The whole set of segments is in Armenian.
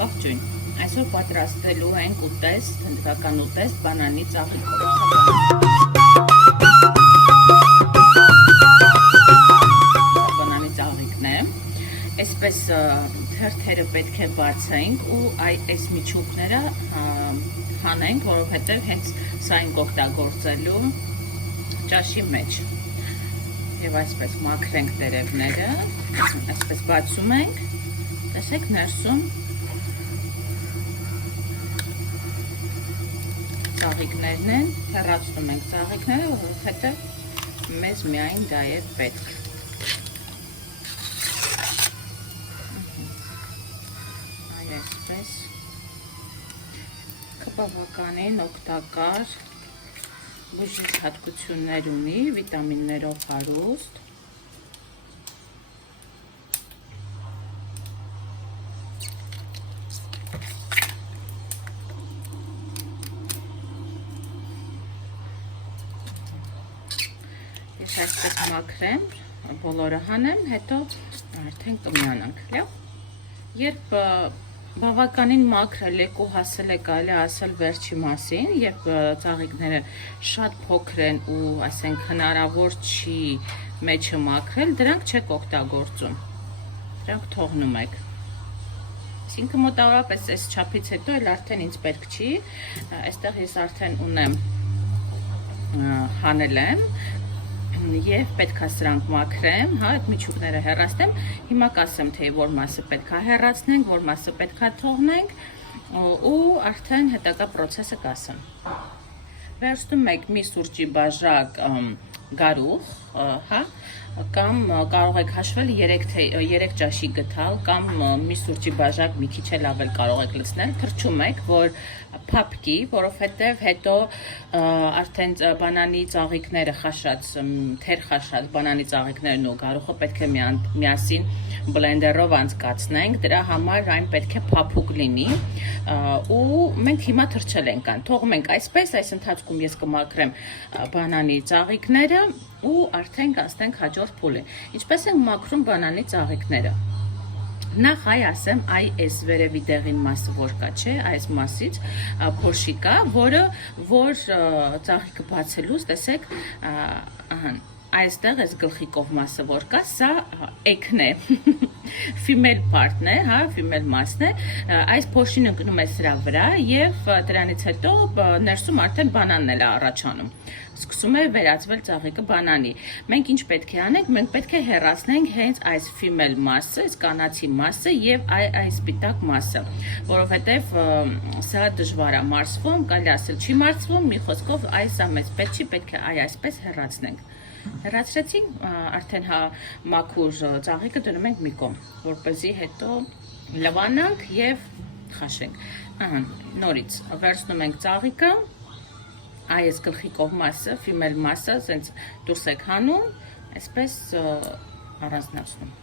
Ողջույն, այսօր պատրաստելու ենք ուտեստ, հնդկական ուտեստ բանանի ծաղիկով։ Բանանի ծաղիկն է, այսպես թերթերը պետք է բացենք ու այս միջուկները հանենք, որովհետև հենց սա ենք օգտագործելու ճաշի մեջ։ Եվ այսպես մաքրենք տերևները, այսպես բացում ենք, տեսեք ներսում ծաղիկներն են, հեռացնում ենք ծաղիկները, որովհետև մեզ միայն դա է պետք։ Այսպես բավականին օգտակար բուժիչ հատկություններ ունի, վիտամիններով հարուստ։ Ես այսպես մաքրեմ, բոլորը հանեմ, հետո արդեն կմիանանք, լավ։ Երբ բավականին մաքրել եք ու հասել եք այլ ասել վերջի մասին, երբ ծաղիկները շատ փոքր են ու ասենք հնարավոր չի մեջը մաքրել, դրանք չեք օգտագործում, դրանք թողնում եք։ Այսինքն մոտավորապես այս չափից հետո էլ արդեն ինձ պետք չի, այստեղ ես արդեն ունեմ հանել եմ և պետք է սրանք մաքրեմ, այդ միջուկները հեռացնեմ, հիմա կասեմ, թե որ մասը պետք է հեռացնենք, որ մասը պետք է թողնենք ու արդեն հետագա պրոցեսը կասեմ։ Վերցնում եք մի սուրճի բաժակ գարուղ, կամ կարող եք հաշվել 3 ճաշի գթալ, կամ մի սուրճի բաժակ մի քիչ էլ ավել կարող եք լցնել, թրջում եք, որ փափկի, որովհետև հետո արդեն բանանի ծաղիկները խաշած, թեր խաշած բանանի ծաղիկներն ու գարուղը պետք է միասին բլենդերով անցկացնենք, դրա համար այն պետք է փափուկ լինի ու մենք հիմա թրջել ենք ան, թողում ենք այսպես, այս ընթացքում ես կմաքրեմ բանանի ծաղիկները ու արդեն կասնենք հաջորդ փուլին։ Ինչպես ենք մաքրում բանանի ծաղիկները։ Նախ ասեմ, այս վերևի դեղին մասը որ կա, չէ, այս մասից փոշի կա, որ ծաղիկը բացելուց, տեսեք, այստեղ այս գլխիկով մասը որ կա, սա էգն է, female part-ն է, female մասն է, այս փոշին ընկնում է սրա վրա և դրանից հետո ներսում արդեն բանանն էլ առաջանում, սկսում է վերածվել ծաղիկը բանանի։ Մենք ինչ պետք է անենք, մենք պետք է հեռացնենք հենց այս female մասը, այս կանացի մասը և այս սպիտակ մասը, որովհետև սա դժվար է մարսվում, կարելի ասել չի մարսվում, մի խոսքով այս մեզ պետք չի, պետք է այսպես հեռացնենք։ Հեռացրեցինք, արդեն մաքուր ծաղիկը դնում ենք մի կողմ, որպեսզի հետո լվանանք և խաշենք։ Նորից վերցնում ենք ծաղիկը, այս գլխիկով մասը, female մասը, սենց դուրս եք հանում, այսպես առանձնացնում։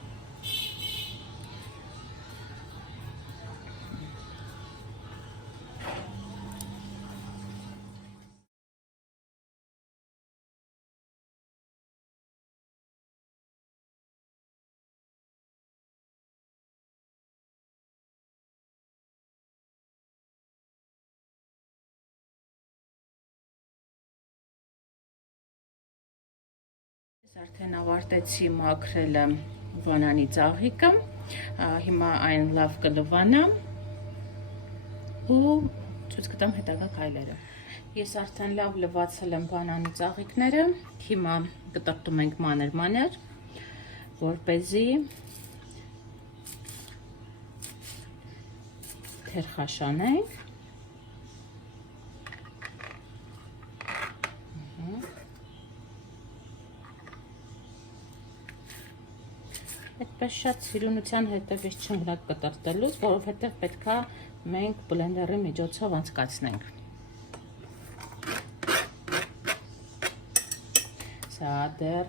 Արդեն ավարտեցի մաքրելը բանանի ծաղիկը, հիմա այն լավ կլվանա ու ցույց կտամ հետագա քայլերը։ Ես արդեն լավ լվացել եմ բանանի ծաղիկները, հիմա կտրտում ենք մանր-մանր, որպեսզի թեր խաշանենք։ Այդպես շատ սիրունության հետևից չընկնակ կտրտելուց, որովհետև պետք է մենք բլենդերի միջոցով անցկացնենք։ Սա դեռ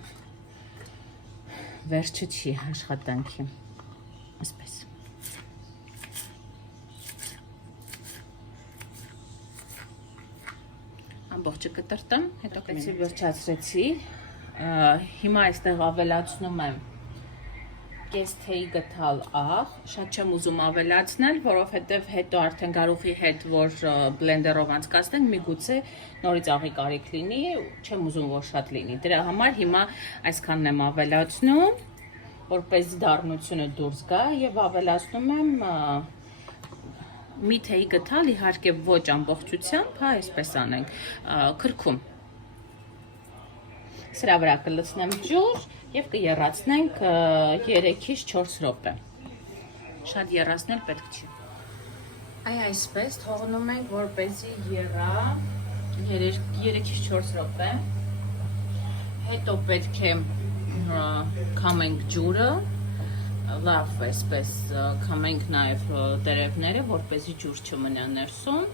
վերջը չի աշխատանքի, այսպես։ Ամբողջը կտրտեմ, հետո վերջացրեցի, հիմա այստեղ ավելացնում եմ կես թեյի գթալ աղ, շատ չեմ ուզում ավելացնել, որովհետև հետո արդեն գարուխի հետ, որ բլենդերով անցկացնենք, միգուցե նորից աղի կարիք լինի, չեմ ուզում, որ շատ լինի։ Դրա համար հիմա այսքանն եմ ավելացնում, որպեսզի դառնությունը դուրս գա եւ ավելացնում եմ մի թեյի գթալ, իհարկե ոչ ամբողջությամբ, հա, այսպես անենք, քրքում։ Սրա վրա կլցնեմ ջուր եւ կեռացնենք 3-ից 4 րոպե։ Շատ եռացնել պետք չի։ Այսպես թողնում ենք, որպեսզի եռա 3-ից 4 րոպե։ Հետո պետք է քամենք ջուրը, լավ այսպես քամենք նաեւ տերևները, որպեսզի ջուր չմնա ներսում։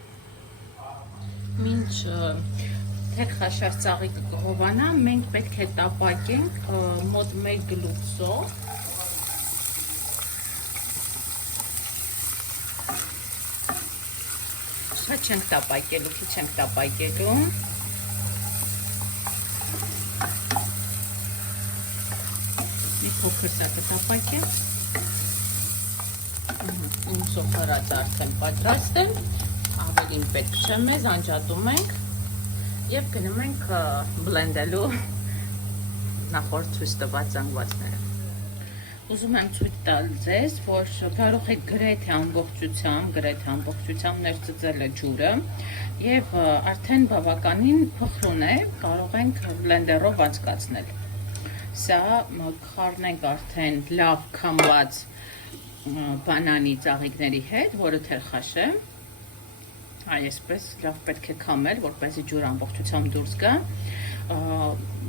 Մինչ թերխաշար ծաղիկը կհովանա, մենք պետք է տապակենք մոտ 1 գլուխսով։ Շատ չենք տապակելու, քիչ ենք տապակելու։ Մի փոքր սա կտապակեմ։ Իմ սոխարածը արդեն պատրաստ է, ավելին պետք չէ մեզ, անջատում ենք և գնում ենք բլենդելու նախորդ ցույց տված զանգվածները։ Ուզում եմ ցույց տալ ձեզ, որ կարող եք գրեթե ամբողջությամբ ներծծել է ջուրը և արդեն բավականին փխրուն է, կարող ենք բլենդերով անցկացնել։ Սա կխառնենք արդեն լավ քամված բանանի ծաղիկների հետ, որը թերխաշ է։ Այսպես լավ պետք է քամել, որպեսզի ջուրը ամբողջությամբ դուրս գա։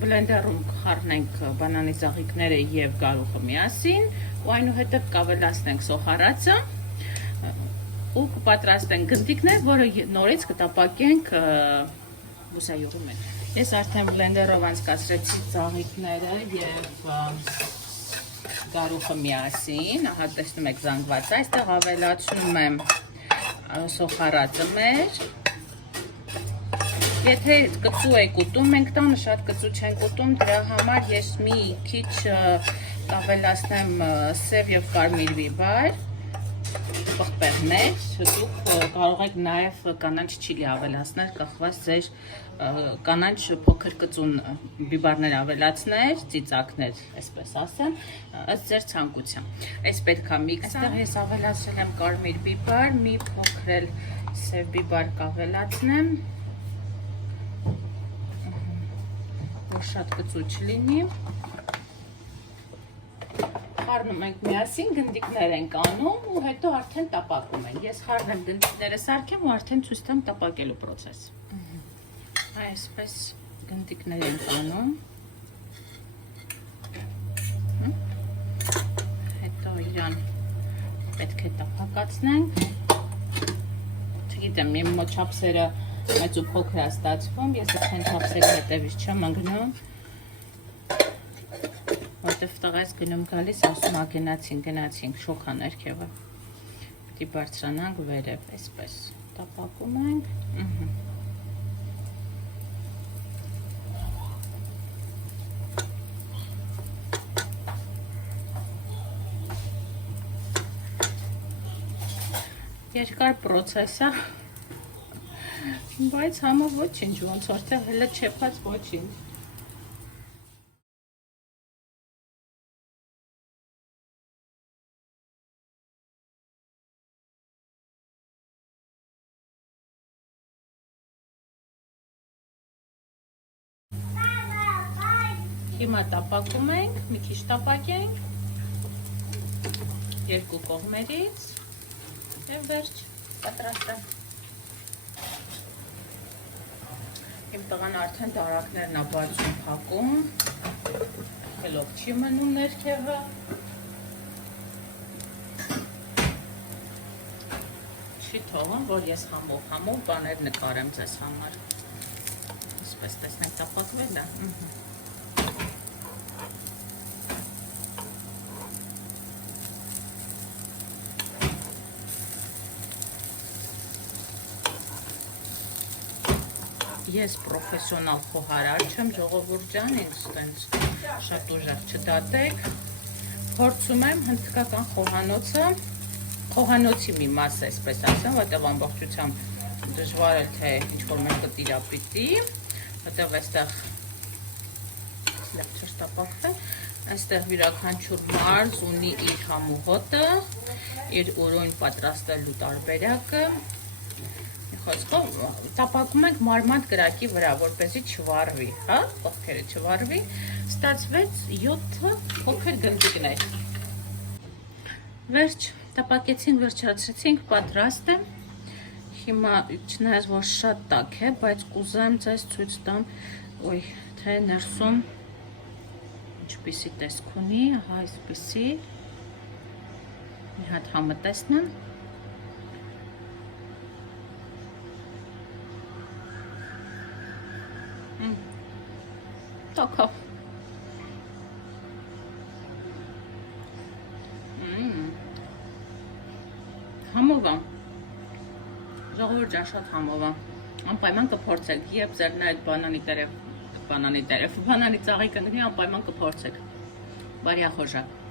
Բլենդերում կխառնենք բանանի ծաղիկները եւ գարուխը միասին, ու այնուհետեւ կավելացնենք սոխարածը ու կպատրաստենք գնդիկներ, որը նորից կտապակենք բուսայուղի մեջ։ Ես արդեն բլենդերով անցկացրեցի ծաղիկները եւ գարուխը միասին, ահա տեսնում եք զանգվածը, այստեղ ավելացնում եմ սոխարածը մեր։ Եթե կծու եք ուտում, մենք տանը շատ կծու չենք ուտում, դրա համար ես մի քիչ կավելացնեմ սև եւ կարմիր բիբար, պղպեղներ, դուք կարող եք նաեւ կանաչ չիլի ավելացնել, կախված ձեր կանաչ փոքր կծուն բիբարներ ավելացնել, ծիծակներ, այսպես ասեմ, ըստ ձեր ցանկության։ Այս պետքա միքս։ Այստեղ ես ավելացրել եմ կարմիր բիբար, մի փոքր էլ սև բիբար կավելացնեմ, որ շատ կծու չլինի։ Խառնում ենք միասին, գնդիկներ ենք անում ու հետո արդեն տապակում ենք։ Ես խառնեմ գնդիկները սարքեմ ու արդեն ցույց տամ տապակելու process։ Այսպես գնդիկներ ենք անում։ Հետո իրան պետք է տապակացնենք։ Չգիտեմ, իմ չափսերը մեծ ու փոքր է ստացվում, ես արդեն չափսերի հետևից չեմ ընկնում։ Որտեվ տղայս գնում գալիս ասում գնացինք շոքա ներքևը։ Պետք է բարձրանանք վերև, այսպես տապակում ենք։ Երկար process է, բայց համը ոչինչ, ոնց որտեղ հələ չեփած ոչինչ։ Հիմա տապակում ենք, մի քիչ տապակենք, երկու կողմերից և վերջ, պատրաստ է։ Իմ տղան արդեն դարակներն է բացում փակում, խելոք չի մնում ներքևը։ Չի թողում, որ ես համով բաներ նկարեմ ձեզ համար։ Այսպես տեսնենք տապակվել է։ Ես պրոֆեսիոնալ խոհարար չեմ, ժողովուրդ ջան, ինձ տենց շատ ուժեղ չդատեք, փորձում եմ հնդկական խոհանոցի մի մաս այսպես ասեմ, որտեղ ամբողջությամբ դժվար է թե ինչ-որ մեկը տիրապետի, որտեղ այստեղ լավ չստապակվի, այստեղ յուրաքանչյուր մարզ ունի իր համու հոտը, իր ուրույն պատրաստելու տարբերակը, խոսքով տապակում ենք մարմանդ կրակի վրա, որպեսզի չվառվի, հա, կողքերը չվառվի, ստացվեց 7 փոքր գնդիկներ։ Վերջ, տապակեցինք, վերջացրեցինք, պատրաստ է։ Հիմա չնայած որ շատ տաք է, բայց կուզեմ ձեզ ցույց տամ, թե ներսում ինչպիսի տեսք ունի, ահա այսպիսի։ Մի հատ համը տեսնեմ։ Տոքով։ Համով է։ Ժողովուրդ ջան, շատ համով է։ Անպայման կփորձեք, երբ ձեր այդ բանանի ծաղիկը ընկնի, անպայման կփորձեք։ Բարյախոժակ։